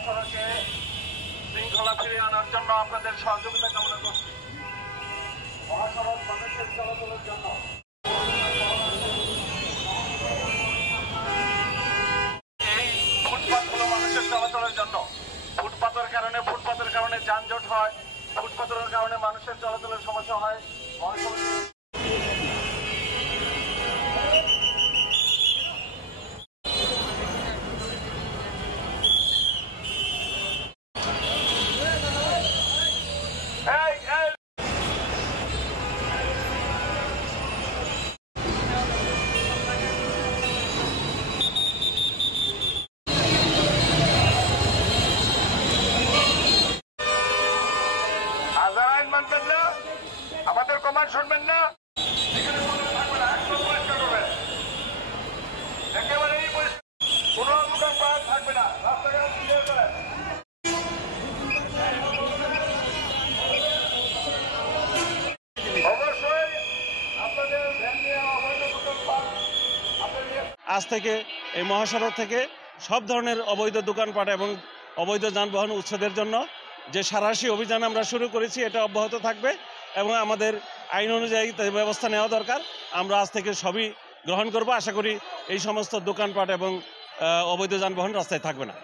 মহাসড়কে শৃঙ্খলা ফিরিয়ে আনার জন্য আপনাদের সহযোগিতা কামনা করছি। মহাসড়ক মানুষের চলাচলের জন্য এই ফুটপাত হলো মানুষের চলাচলের জন্য। ফুটপাতের কারণে যানজট হয়, ফুটপাতের কারণে মানুষের চলাচলের সমস্যা হয়। মানবেন না, আমাদের কমান্ড শুনবেন না, এখানে থাকবে না, একদম পরিষ্কার করবেন। একেবারে কোনো দোকান পাট থাকবে না, রাস্তাঘাট ক্লিয়ার করেন। অবশ্যই আপনাদের ভ্যান নিয়ে অবৈধ দোকান পাট আজ থেকে এই মহাসড়ক থেকে সব ধরনের অবৈধ দোকানপাট এবং অবৈধ যানবাহন উচ্ছেদের জন্য যে সাঁড়াশি অভিযান আমরা শুরু করেছি এটা অব্যাহত থাকবে এবং আমাদের আইন অনুযায়ী ব্যবস্থা নেওয়া দরকার। আমরা আজ থেকে সবই গ্রহণ করব। আশা করি এই সমস্ত দোকানপাট এবং অবৈধ যানবাহন রাস্তায় থাকবে না।